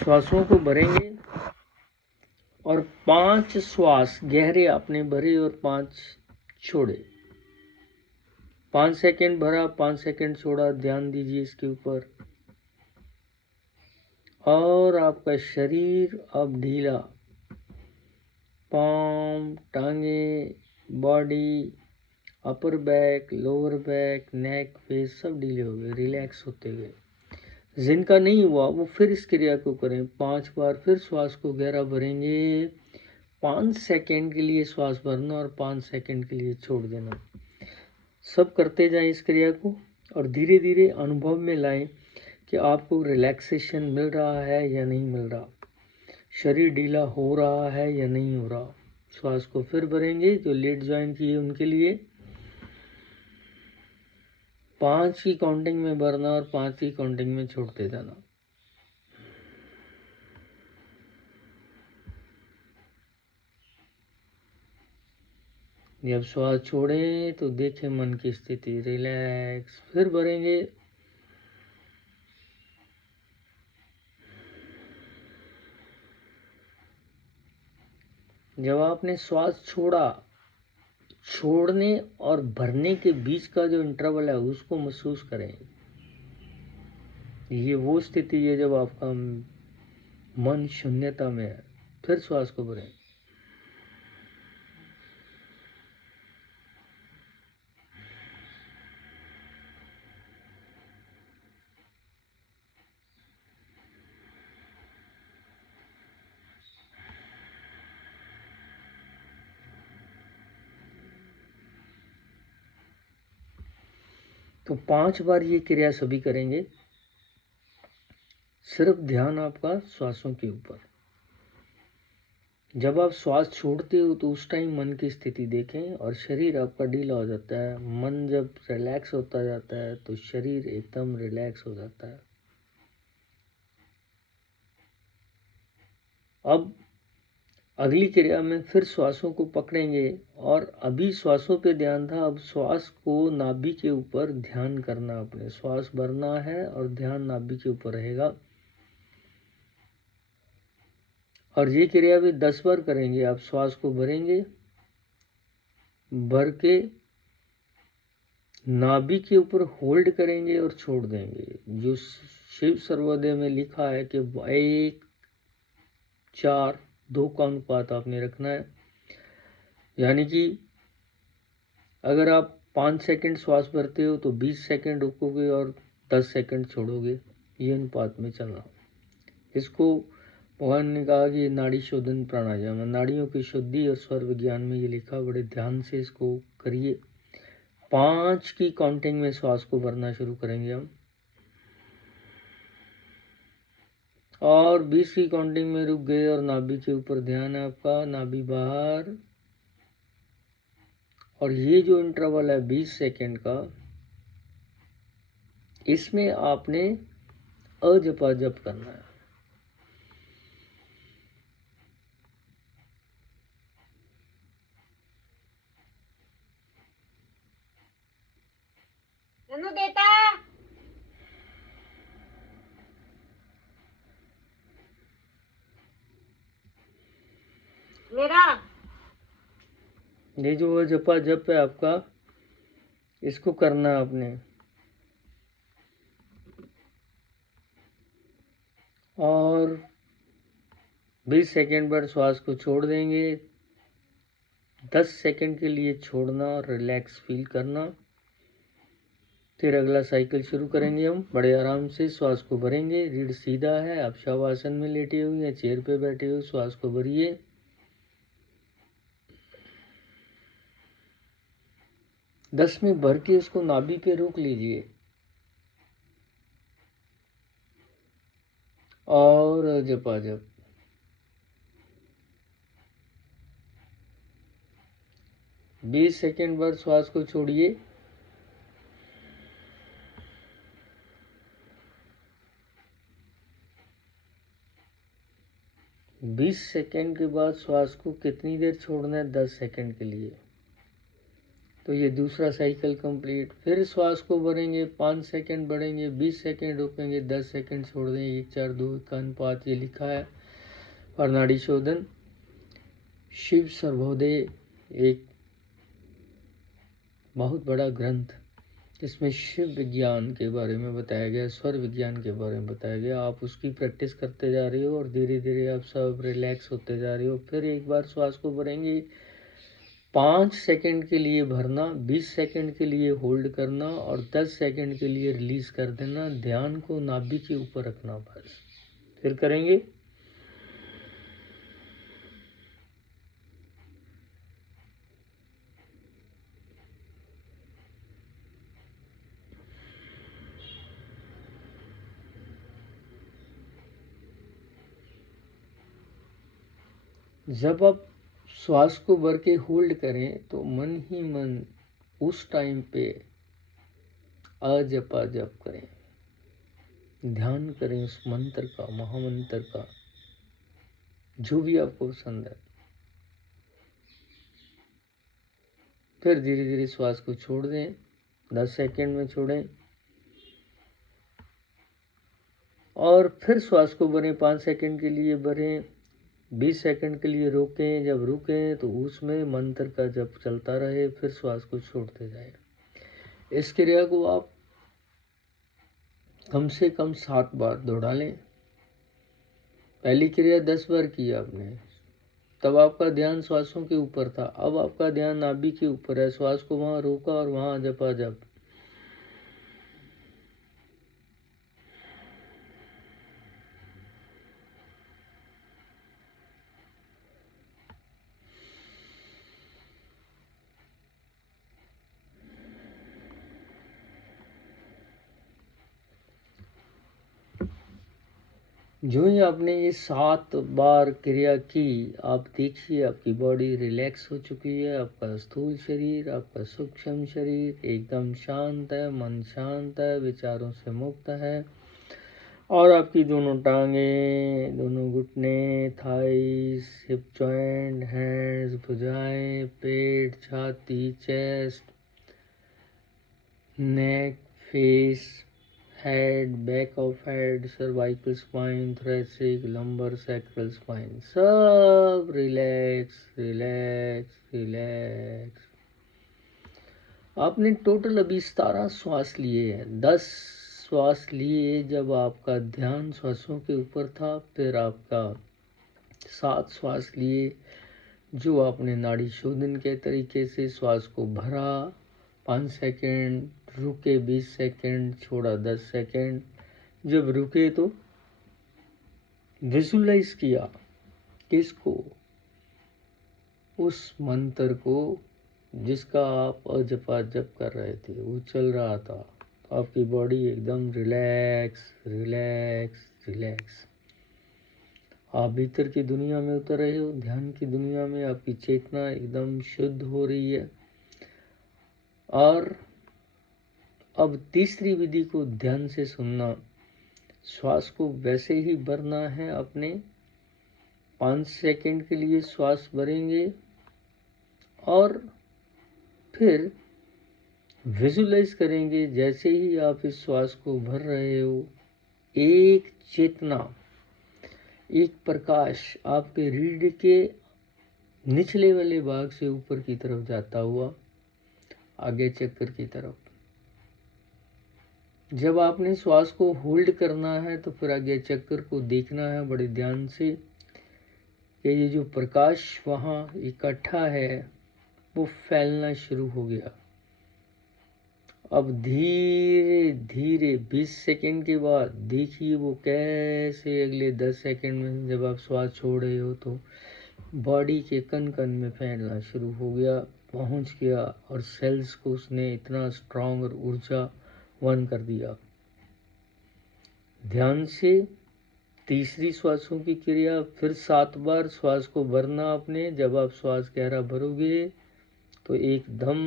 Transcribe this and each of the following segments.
श्वासों को भरेंगे और 5 श्वास गहरे आपने भरे और 5 छोड़े। 5 सेकंड भरा, 5 सेकंड छोड़ा। ध्यान दीजिए इसके ऊपर। और आपका शरीर अब ढीला, पाम, टांगे, body, upper back, lower back, neck, face सब ढीले हो गए, रिलैक्स होते गए। जिनका नहीं हुआ वो फिर इस क्रिया को करें। 5 बार फिर श्वास को गहरा भरेंगे। 5 सेकंड के लिए श्वास भरना और 5 सेकंड के लिए छोड़ देना। सब करते जाएं इस क्रिया को और धीरे धीरे अनुभव में लाएं कि आपको रिलैक्सेशन मिल रहा है या नहीं मिल रहा, शरीर ढीला हो रहा है या नहीं हो रहा। श्वास को फिर भरेंगे। जो लेट ज्वाइन किए उनके लिए 5 की काउंटिंग में भरना और 5 की काउंटिंग में छोड़ते जाना। जब श्वास छोड़ें तो देखें मन की स्थिति, रिलैक्स। फिर भरेंगे। जब आपने श्वास छोड़ा, छोड़ने और भरने के बीच का जो इंटरवल है उसको महसूस करें। ये वो स्थिति है जब आपका मन शून्यता में है। फिर श्वास को भरें। तो 5 बार ये क्रिया सभी करेंगे। सिर्फ ध्यान आपका श्वासों के ऊपर। जब आप श्वास छोड़ते हो तो उस टाइम मन की स्थिति देखें और शरीर आपका ढीला हो जाता है। मन जब रिलैक्स होता जाता है तो शरीर एकदम रिलैक्स हो जाता है। अब अगली क्रिया में फिर श्वासों को पकड़ेंगे और अभी श्वासों पे ध्यान था, अब श्वास को नाभि के ऊपर ध्यान करना। अपने श्वास भरना है और ध्यान नाभि के ऊपर रहेगा। और ये क्रिया भी 10 बार करेंगे। आप श्वास को भरेंगे, भर के नाभि के ऊपर होल्ड करेंगे और छोड़ देंगे। जो शिव सर्वोदय में लिखा है कि 1, 4, 2 का अनुपात आपने रखना है। यानी कि अगर आप 5 सेकंड श्वास भरते हो तो 20 सेकंड रुकोगे और 10 सेकंड छोड़ोगे। ये अनुपात में चलना। इसको भगवान ने कहा कि नाड़ी शोधन प्राणायाम, नाड़ियों की शुद्धि और स्वर विज्ञान में ये लिखा। बड़े ध्यान से इसको करिए। 5 की काउंटिंग में श्वास को भरना शुरू करेंगे हम और 20 की काउंटिंग में रुक गए और नाभि के ऊपर ध्यान है आपका, नाभि बाहर। और ये जो इंटरवल है 20 सेकंड का, इसमें आपने अजपा जप करना है। बेटा मेरा ये जो जपा जप है आपका, इसको करना है आपने। और 20 सेकंड बाद श्वास को छोड़ देंगे। 10 सेकंड के लिए छोड़ना और रिलैक्स फील करना। फिर अगला साइकिल शुरू करेंगे हम। बड़े आराम से श्वास को भरेंगे। रीढ़ सीधा है, आप शवासन में लेटे हुए या चेयर पे बैठे हुए। श्वास को भरिए। दस में भर के उसको नाभि पे रोक लीजिए और जपा जप। बीस सेकेंड बाद श्वास को छोड़िए। बीस सेकेंड के बाद श्वास को कितनी देर छोड़ना है? 10 सेकेंड के लिए। तो ये दूसरा साइकिल कंप्लीट। फिर श्वास को भरेंगे, 5 सेकंड बढ़ेंगे, 20 सेकंड रुकेंगे, 10 सेकंड छोड़ दें। 1 4 2 1 अनुपात ये लिखा है। और नाड़ी शोधन शिव सर्वोदय एक बहुत बड़ा ग्रंथ, इसमें शिव विज्ञान के बारे में बताया गया, स्वर विज्ञान के बारे में बताया गया। आप उसकी प्रैक्टिस करते जा रहे हो और धीरे धीरे आप सब रिलैक्स होते जा रहे हो। फिर एक बार श्वास को भरेंगे, 5 सेकंड के लिए भरना, 20 सेकंड के लिए होल्ड करना और 10 सेकंड के लिए रिलीज कर देना। ध्यान को नाभि के ऊपर रखना बस। फिर करेंगे, जब आप श्वास को भर के होल्ड करें तो मन ही मन उस टाइम पे अजपा जप करें, ध्यान करें उस मंत्र का, महामंत्र का, जो भी आपको पसंद है। फिर धीरे धीरे श्वास को छोड़ दें, 10 सेकंड में छोड़ें और फिर श्वास को भरें, 5 सेकंड के लिए भरें, 20 सेकंड के लिए रोकें। जब रुकें तो उसमें मंत्र का जप चलता रहे, फिर श्वास को छोड़ते जाएं। इस क्रिया को आप कम से कम 7 बार दोहरा लें। पहली क्रिया 10 बार की आपने, तब आपका ध्यान श्वासों के ऊपर था। अब आपका ध्यान नाभि के ऊपर है। श्वास को वहां रोका और वहां जपा जप। जो ही आपने ये 7 बार क्रिया की, आप देखिए आपकी बॉडी रिलैक्स हो चुकी है। आपका स्थूल शरीर, आपका सूक्ष्म शरीर एकदम शांत है, मन शांत है, विचारों से मुक्त है। और आपकी दोनों टांगें, दोनों घुटने, थाइस, हिप जॉइंट, हैंड्स, भुजाएं, पेट, छाती, chest, neck, face, head, back of head, cervical spine, thoracic, lumbar, sacral spine, सब रिलैक्स रिलैक्स रिलैक्स। आपने टोटल अभी 17 श्वास लिए हैं। 10 श्वास लिए जब आपका ध्यान श्वासों के ऊपर था, फिर आपका 7 श्वास लिए जो आपने नाड़ी शोधन के तरीके से श्वास को भरा, 5 सेकंड रुके, 20 सेकंड छोड़ा, 10 सेकंड। जब रुके तो विजुलाइज किया किसको, उस मंत्र को जिसका आप अजपा जप कर रहे थे, वो चल रहा था। आपकी बॉडी एकदम रिलैक्स रिलैक्स रिलैक्स। आप भीतर की दुनिया में उतर रहे हो, ध्यान की दुनिया में। आपकी चेतना एकदम शुद्ध हो रही है। और अब तीसरी विधि को ध्यान से सुनना। श्वास को वैसे ही भरना है अपने, 5 सेकंड के लिए श्वास भरेंगे और फिर विजुलाइज करेंगे जैसे ही आप इस श्वास को भर रहे हो, एक चेतना, एक प्रकाश आपके रीढ़ के निचले वाले भाग से ऊपर की तरफ जाता हुआ आगे चक्कर की तरफ। जब आपने श्वास को होल्ड करना है तो फिर आगे चक्कर को देखना है बड़े ध्यान से कि ये जो प्रकाश वहाँ इकट्ठा है वो फैलना शुरू हो गया। अब धीरे धीरे 20 सेकंड के बाद देखिए वो कैसे अगले 10 सेकंड में जब आप श्वास छोड़ रहे हो तो बॉडी के कण कण में फैलना शुरू हो गया, पहुंच गया और सेल्स को उसने इतना स्ट्रांग और ऊर्जावान कर दिया। ध्यान से तीसरी श्वासों की क्रिया, फिर 7 बार श्वास को भरना आपने। जब आप श्वास गहरा भरोगे तो एकदम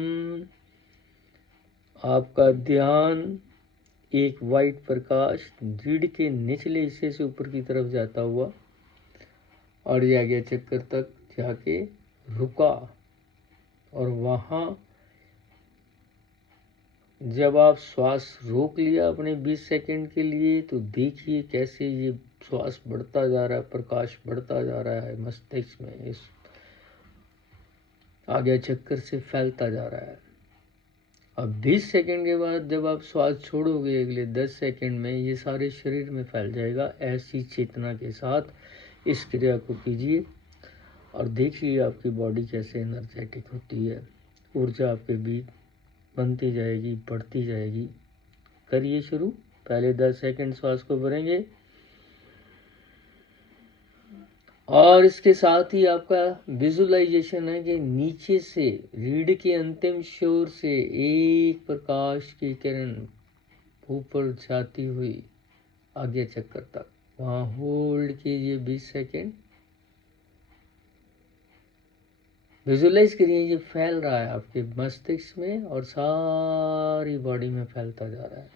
आपका ध्यान एक वाइट प्रकाश रीढ़ के निचले हिस्से से ऊपर की तरफ जाता हुआ और ये आगे चक्कर तक जाके रुका और वहाँ जब आप श्वास रोक लिया अपने 20 सेकंड के लिए तो देखिए कैसे ये श्वास बढ़ता जा रहा है, प्रकाश बढ़ता जा रहा है मस्तिष्क में, इस आज्ञा चक्कर से फैलता जा रहा है। अब 20 सेकंड के बाद जब आप श्वास छोड़ोगे अगले 10 सेकंड में ये सारे शरीर में फैल जाएगा। ऐसी चेतना के साथ इस क्रिया को कीजिए और देखिए आपकी बॉडी कैसे एनर्जेटिक होती है, ऊर्जा आपके बीच बनती जाएगी, बढ़ती जाएगी। करिए शुरू। पहले 10 सेकंड श्वास को भरेंगे और इसके साथ ही आपका विजुअलाइजेशन है कि नीचे से रीढ़ के अंतिम छोर से एक प्रकाश की किरण ऊपर जाती हुई आगे चक्कर तक, वहां होल्ड कीजिए 20 सेकंड। विजुअलाइज करिए ये फैल रहा है आपके मस्तिष्क में और सारी बॉडी में फैलता जा रहा है।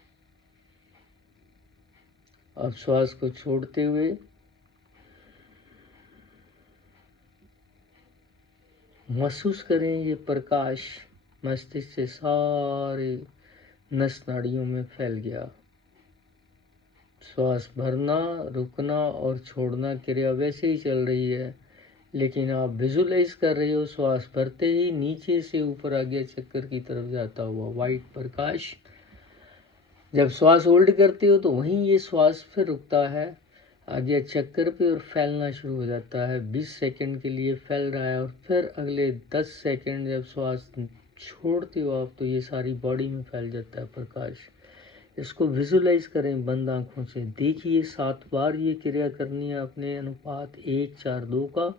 अब श्वास को छोड़ते हुए महसूस करें ये प्रकाश मस्तिष्क से सारे नस नाड़ियों में फैल गया। श्वास भरना, रुकना और छोड़ना क्रिया वैसे ही चल रही है, लेकिन आप विजुअलाइज कर रहे हो श्वास भरते ही नीचे से ऊपर आगे चक्कर की तरफ जाता हुआ वाइट प्रकाश। जब श्वास होल्ड करते हो तो वहीं ये श्वास फिर रुकता है आगे चक्कर पे और फैलना शुरू हो जाता है। 20 सेकंड के लिए फैल रहा है और फिर अगले 10 सेकंड जब श्वास छोड़ते हो आप तो ये सारी बॉडी में फैल जाता है प्रकाश। इसको विजुअलाइज करें बंद आंखों से। देखिए 7 बार ये क्रिया करनी है अपने अनुपात 1:4:2 का।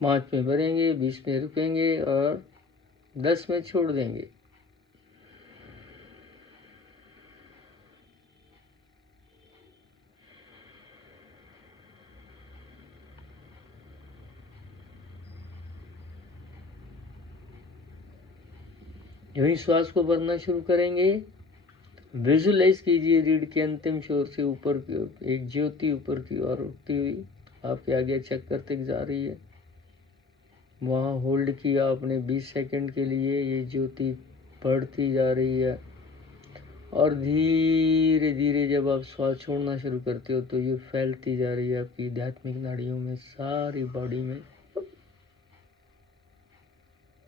पाँच में भरेंगे, 20 में रुकेंगे और 10 में छोड़ देंगे। जो ही श्वास को भरना शुरू करेंगे विजुअलाइज कीजिए रीढ़ के अंतिम छोर से ऊपर की ओर एक ज्योति ऊपर की ओर उठती हुई आपके आगे चक्कर तक जा रही है। वहाँ होल्ड किया आपने 20 सेकंड के लिए। ये ज्योति बढ़ती जा रही है और धीरे धीरे जब आप श्वास छोड़ना शुरू करते हो तो ये फैलती जा रही है आपकी आध्यात्मिक नाड़ियों में, सारी बॉडी में।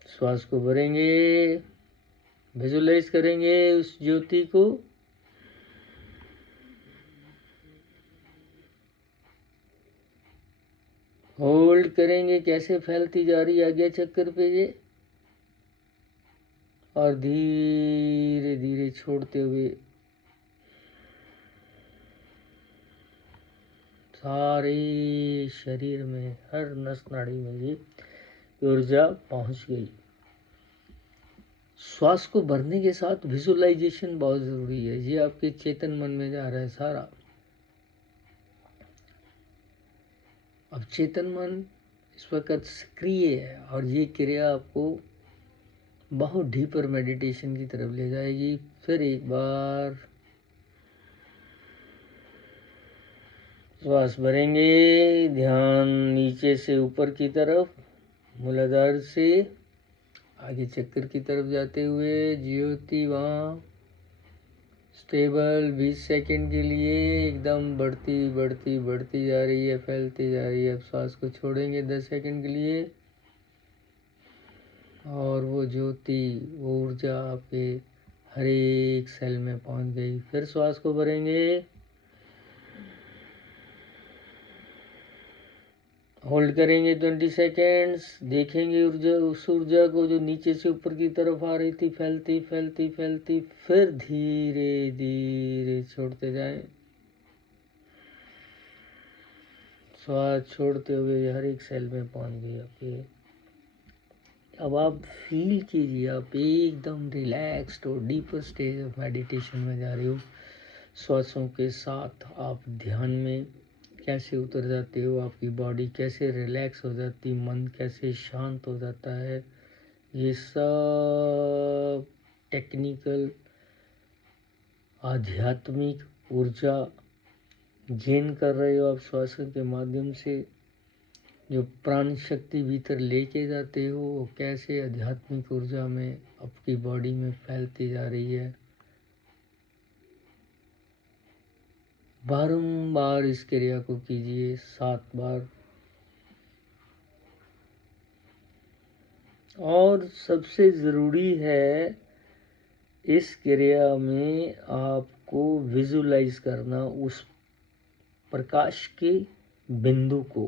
श्वास को भरेंगे, विजुअलाइज करेंगे उस ज्योति को। होल्ड करेंगे, कैसे फैलती जा रही है आगे चक्कर पे ये, और धीरे धीरे छोड़ते हुए सारे शरीर में हर नस नाड़ी में ये ऊर्जा पहुंच गई। श्वास को भरने के साथ विजुअलाइजेशन बहुत जरूरी है। ये आपके चेतन मन में जा रहा है सारा। अब चेतन मन इस वक्त सक्रिय है और ये क्रिया आपको बहुत डीपर मेडिटेशन की तरफ ले जाएगी। फिर एक बार श्वास भरेंगे, ध्यान नीचे से ऊपर की तरफ, मूलाधार से आगे चक्कर की तरफ जाते हुए ज्योति वहाँ स्टेबल 20 सेकंड के लिए एकदम बढ़ती बढ़ती बढ़ती जा रही है, फैलती जा रही है। अब श्वास को छोड़ेंगे 10 सेकंड के लिए और वो ज्योति, वो ऊर्जा आपके हर एक सेल में पहुंच गई। फिर श्वास को भरेंगे, होल्ड करेंगे 20 सेकेंड्स। देखेंगे ऊर्जा, उस ऊर्जा को जो नीचे से ऊपर की तरफ आ रही थी, फैलती फैलती फैलती, फिर धीरे धीरे छोड़ते जाएं। श्वास छोड़ते हुए हर एक सेल में पहुंच गई आपके। अब आप फील कीजिए आप एकदम रिलैक्स्ड और डीपर स्टेज ऑफ मेडिटेशन में जा रहे हो। श्वासों के साथ आप ध्यान में कैसे उतर जाते हो, आपकी बॉडी कैसे रिलैक्स हो जाती, मन कैसे शांत हो जाता है। ये सब टेक्निकल आध्यात्मिक ऊर्जा गेन कर रहे हो आप श्वास के माध्यम से। जो प्राण शक्ति भीतर लेके जाते हो वो कैसे आध्यात्मिक ऊर्जा में आपकी बॉडी में फैलती जा रही है। बारंबार इस क्रिया को कीजिए 7 बार। और सबसे ज़रूरी है इस क्रिया में आपको विजुलाइज करना उस प्रकाश के बिंदु को।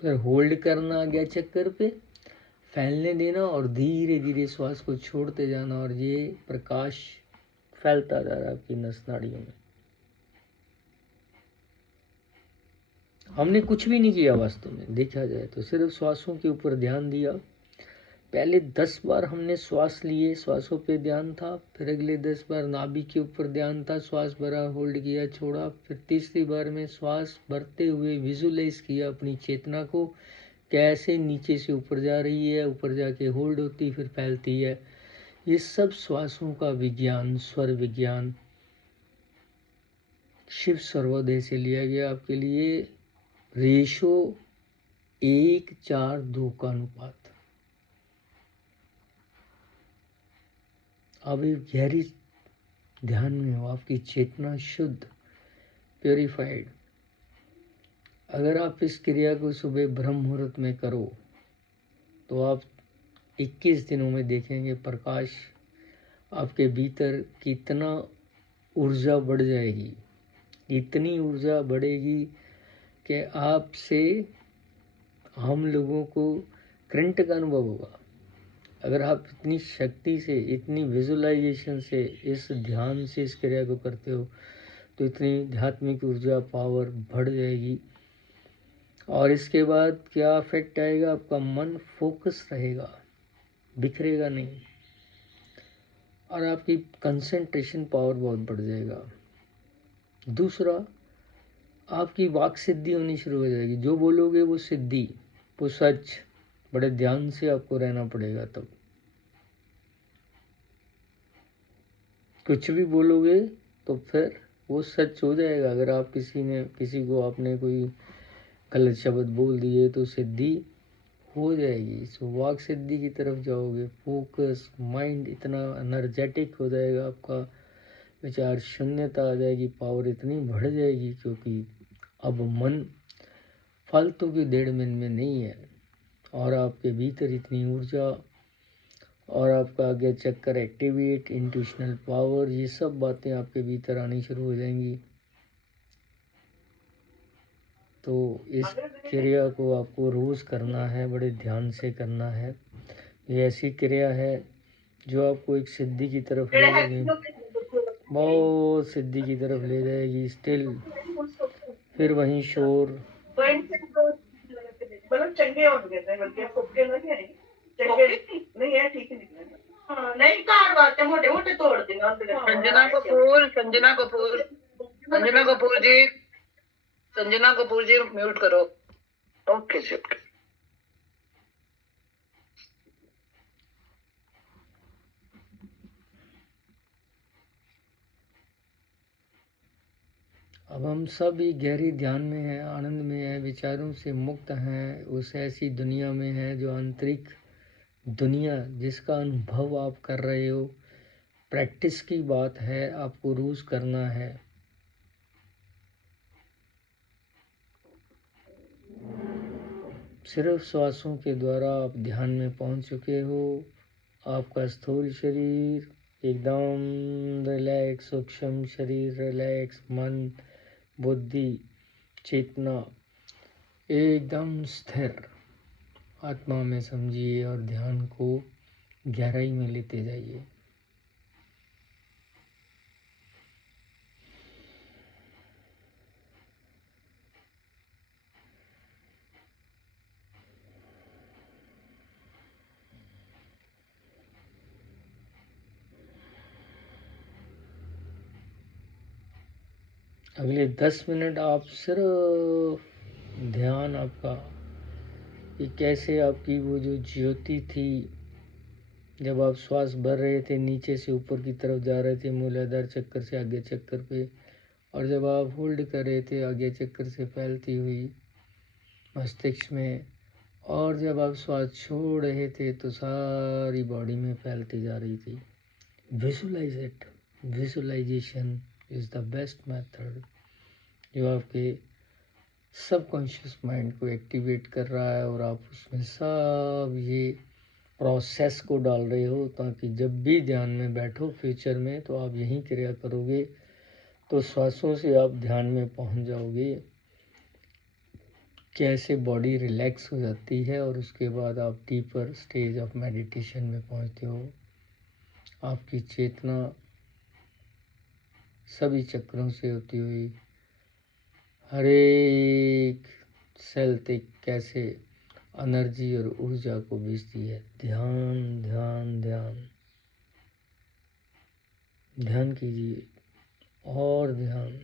फिर होल्ड करना आज्ञा चक्कर पे, फैलने देना और धीरे धीरे श्वास को छोड़ते जाना और ये प्रकाश फैलता जा रहा है आपकी नस नाड़ियों में। हमने कुछ भी नहीं किया वास्तव में, देखा जाए तो सिर्फ श्वासों के ऊपर ध्यान दिया। पहले 10 बार हमने श्वास लिए, श्वासों पे ध्यान था। फिर अगले 10 बार नाभि के ऊपर ध्यान था, श्वास भरा, होल्ड किया, छोड़ा। फिर तीसरी बार में श्वास भरते हुए विजुलाइज किया अपनी चेतना को कैसे नीचे से ऊपर जा रही है, ऊपर जाके होल्ड होती फिर फैलती है। ये सब श्वासों का विज्ञान, स्वर विज्ञान शिव सर्वोदय से लिया गया आपके लिए। रेशो 1:4:2 का अनुपात। अब एक गहरी ध्यान में हो, आपकी चेतना शुद्ध, प्योरीफाइड। अगर आप इस क्रिया को सुबह ब्रह्म मुहूर्त में करो तो आप 21 दिनों में देखेंगे प्रकाश आपके भीतर कितना ऊर्जा बढ़ जाएगी। इतनी ऊर्जा बढ़ेगी कि आपसे हम लोगों को करंट का अनुभव होगा। अगर आप इतनी शक्ति से, इतनी विजुलाइजेशन से, इस ध्यान से इस क्रिया को करते हो तो इतनी आध्यात्मिक ऊर्जा, पावर बढ़ जाएगी। और इसके बाद क्या इफेक्ट आएगा, आपका मन फोकस रहेगा, बिखरेगा नहीं, और आपकी कंसंट्रेशन पावर बहुत बढ़ जाएगा। दूसरा, आपकी वाक सिद्धि होनी शुरू हो जाएगी। जो बोलोगे वो सिद्धि, वो सच। बड़े ध्यान से आपको रहना पड़ेगा, तब कुछ भी बोलोगे तो फिर वो सच हो जाएगा। अगर आप किसी को आपने कोई गलत शब्द बोल दिए तो सिद्धि हो जाएगी। सो वाक सिद्धि की तरफ जाओगे, फोकस, माइंड इतना एनर्जेटिक हो जाएगा, आपका विचार शून्यता आ जाएगी, पावर इतनी बढ़ जाएगी क्योंकि अब मन फालतू की देड़-मेड़ में नहीं है और आपके भीतर इतनी ऊर्जा और आपका आज्ञा चक्कर एक्टिवेट, इंट्यूशनल पावर, ये सब बातें आपके भीतर आनी शुरू हो जाएंगी। तो इस क्रिया को आपको रोज़ करना है, बड़े ध्यान से करना है। ये ऐसी क्रिया है जो आपको एक सिद्धि की तरफ ले जाएगी, बहुत सिद्धि की तरफ ले जाएगी। स्टिल फिर वहीं शोर, मतलब चंगे हो गए थे, बल्कि फुटके नहीं है, चंगे नहीं है, ठीक निकले। हाँ, नहीं कार बातें मोटे मोटे तोड़ देंगे। संजना कपूर, संजना कपूर, संजना कपूर जी, संजना कपूर जी म्यूट करो। ओके जी, ओके। अब हम सब ही गहरी ध्यान में हैं, आनंद में हैं, विचारों से मुक्त हैं, उस ऐसी दुनिया में हैं जो आंतरिक दुनिया जिसका अनुभव आप कर रहे हो। प्रैक्टिस की बात है, आपको रोज़ करना है। सिर्फ श्वासों के द्वारा आप ध्यान में पहुंच चुके हो। आपका स्थूल शरीर एकदम रिलैक्स, सूक्ष्म शरीर रिलैक्स, मन, बुद्धि, चेतना एकदम स्थिर आत्मा में समझिए और ध्यान को गहराई में लेते जाइए। अगले 10 मिनट आप सिर्फ ध्यान आपका कि कैसे आपकी वो जो ज्योति थी, जब आप श्वास भर रहे थे नीचे से ऊपर की तरफ जा रहे थे मूलाधार चक्कर से आगे चक्कर पे, और जब आप होल्ड कर रहे थे आगे चक्कर से फैलती हुई मस्तिष्क में, और जब आप श्वास छोड़ रहे थे तो सारी बॉडी में फैलती जा रही थी। Visualize it. Visualization is the best method जो आपके सबकॉन्शियस माइंड को एक्टिवेट कर रहा है, और आप उसमें सब ये प्रोसेस को डाल रहे हो ताकि जब भी ध्यान में बैठो फ्यूचर में तो आप यही क्रिया करोगे तो श्वासों से आप ध्यान में पहुंच जाओगे। कैसे बॉडी रिलैक्स हो जाती है और उसके बाद आप डीपर स्टेज ऑफ मेडिटेशन में पहुंचते हो। आपकी चेतना सभी चक्रों से होती हुई हर एक सेल तक कैसे एनर्जी और ऊर्जा को भेजती है। ध्यान ध्यान ध्यान ध्यान कीजिए और ध्यान,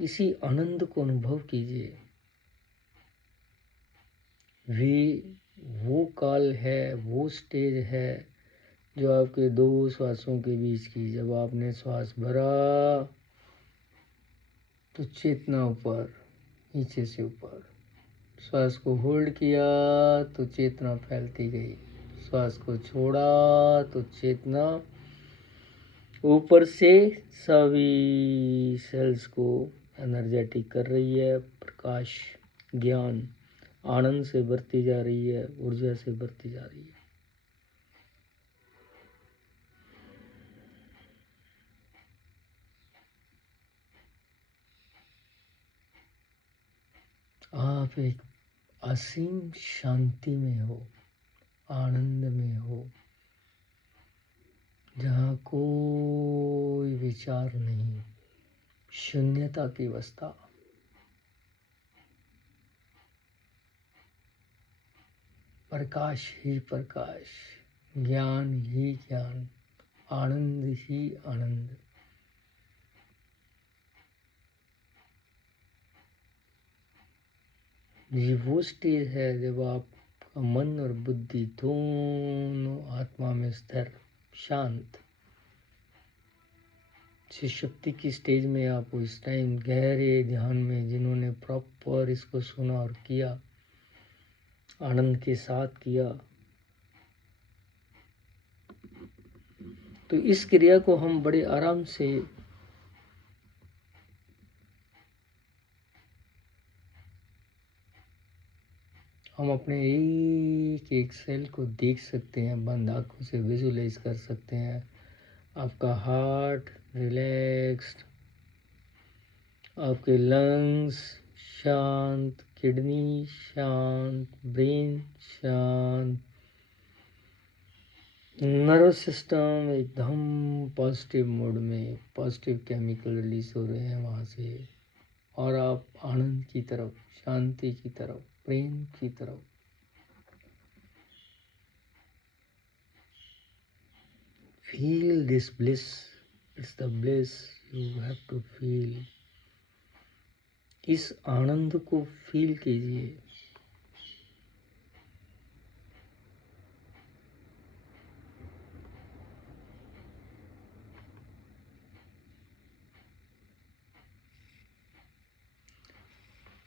इसी आनंद को अनुभव कीजिए। वो काल है, वो स्टेज है जो आपके दो श्वासों के बीच की, जब आपने श्वास भरा तो चेतना ऊपर, नीचे से ऊपर, श्वास को होल्ड किया तो चेतना फैलती गई, श्वास को छोड़ा तो चेतना ऊपर से सभी सेल्स को एनर्जेटिक कर रही है। प्रकाश, ज्ञान, आनंद से बढ़ती जा रही है, ऊर्जा से बढ़ती जा रही है। आप एक असीम शांति में हो, आनंद में हो, जहाँ कोई विचार नहीं, शून्यता की अवस्था। प्रकाश ही प्रकाश, ज्ञान ही ज्ञान, आनंद ही आनंद। ये वो स्टेज है जब आपका मन और बुद्धि दोनों आत्मा में स्थिर, शांत। शिव शक्ति की स्टेज में आप इस टाइम गहरे ध्यान में, जिन्होंने प्रॉपर इसको सुना और किया, आनंद के साथ किया, तो इस क्रिया को हम बड़े आराम से हम अपने एक एक सेल को देख सकते हैं, बंद आंखों से विजुलाइज कर सकते हैं। आपका हार्ट रिलैक्स्ड, आपके लंग्स शांत, किडनी शांत, ब्रेन शांत, नर्वस सिस्टम एकदम पॉजिटिव मोड में, पॉजिटिव केमिकल रिलीज हो रहे हैं वहाँ से, और आप आनंद की तरफ, शांति की तरफ, प्रेम की तरफ। Feel this bliss, it's the bliss you have to feel. इस आनंद को फील कीजिए।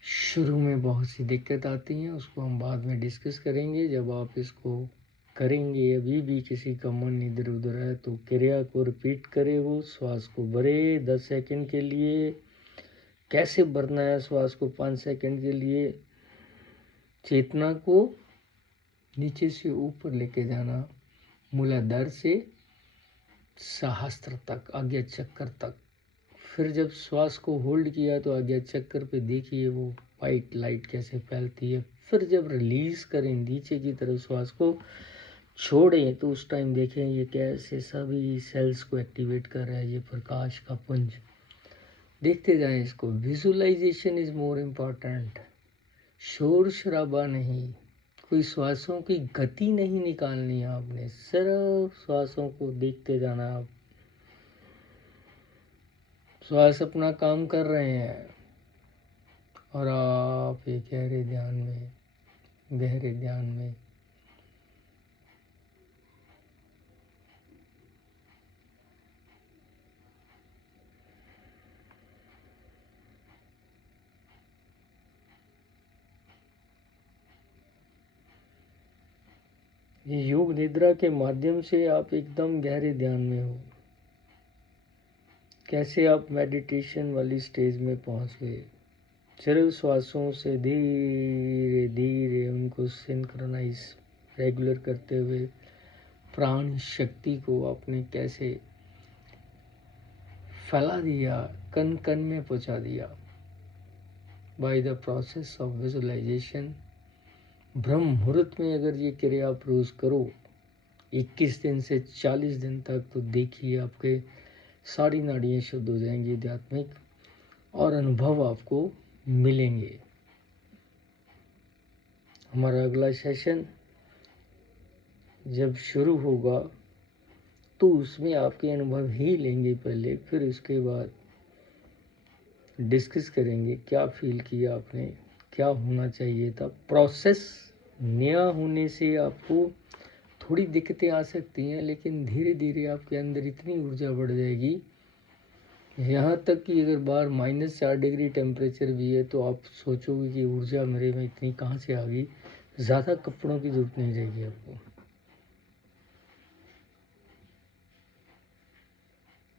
शुरू में बहुत सी दिक्कत आती हैं, उसको हम बाद में डिस्कस करेंगे। जब आप इसको करेंगे, अभी भी किसी का मन इधर उधर है तो क्रिया को रिपीट करें। वो श्वास को भरे 10 सेकंड के लिए। कैसे भरना है श्वास को? 5 सेकंड के लिए चेतना को नीचे से ऊपर लेके जाना, मूलाधार से सहस्त्र तक, आज्ञा चक्कर तक। फिर जब श्वास को होल्ड किया तो आज्ञा चक्कर पे देखिए वो वाइट लाइट कैसे फैलती है। फिर जब रिलीज करें नीचे की तरफ, श्वास को छोड़ें, तो उस टाइम देखें ये कैसे सभी सेल्स को एक्टिवेट कर रहा है, ये प्रकाश का पुंज। देखते जाएं इसको। Visualization is more important. शोर शराबा नहीं, कोई श्वासों की गति नहीं निकालनी है आपने, सिर्फ श्वासों को देखते जाना। आप श्वास अपना काम कर रहे हैं और आप एक गहरे ध्यान में, गहरे ध्यान में ये योग निद्रा के माध्यम से आप एकदम गहरे ध्यान में हो। कैसे आप मेडिटेशन वाली स्टेज में पहुंच गए। चरल श्वासों से धीरे धीरे उनको सिंक्रोनाइज रेगुलर करते हुए प्राण शक्ति को आपने कैसे फैला दिया, कण कण में पहुंचा दिया by the process of visualization. ब्रह्म मुहूर्त में अगर ये क्रिया आप रोज करो 21 दिन से 40 दिन तक, तो देखिए आपके सारी नाड़ियाँ शुद्ध हो जाएंगी आध्यात्मिक, और अनुभव आपको मिलेंगे। हमारा अगला सेशन जब शुरू होगा तो उसमें आपके अनुभव ही लेंगे पहले, फिर उसके बाद डिस्कस करेंगे क्या फील किया आपने, क्या होना चाहिए था। प्रोसेस नया होने से आपको थोड़ी दिक्कतें आ सकती हैं, लेकिन धीरे धीरे आपके अंदर इतनी ऊर्जा बढ़ जाएगी, यहाँ तक कि अगर बाहर -4 डिग्री टेम्परेचर भी है तो आप सोचोगे कि ऊर्जा मेरे में इतनी कहाँ से आ गई। ज़्यादा कपड़ों की जरूरत नहीं रहेगी आपको।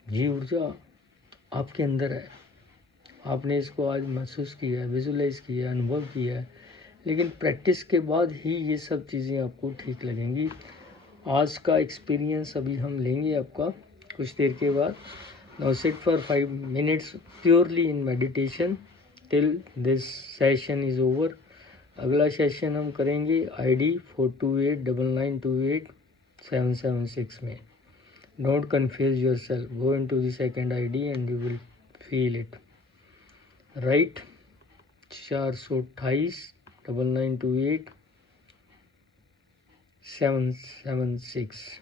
ये ऊर्जा आपके अंदर है, आपने इसको आज महसूस किया है, विजुलाइज किया है, अनुभव किया है, लेकिन प्रैक्टिस के बाद ही ये सब चीज़ें आपको ठीक लगेंगी। आज का एक्सपीरियंस अभी हम लेंगे आपका कुछ देर के बाद। Now sit for 5 minutes purely in meditation till this session is over. अगला सेशन हम करेंगे ID 4289928776 में। Don't confuse yourself, go into the second ID and you will feel it. Right 428-9928-776।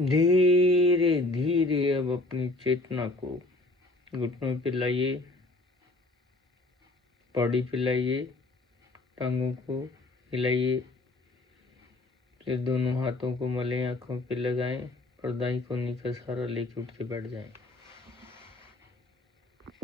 धीरे धीरे अब अपनी चेतना को घुटनों पे लाइए, बॉडी पे लाइए, टांगों को हिलाइए, फिर दोनों हाथों को मलें, आंखों पे लगाएं और दाईं कोहनी का सहारा लेके उठ के बैठ जाएं।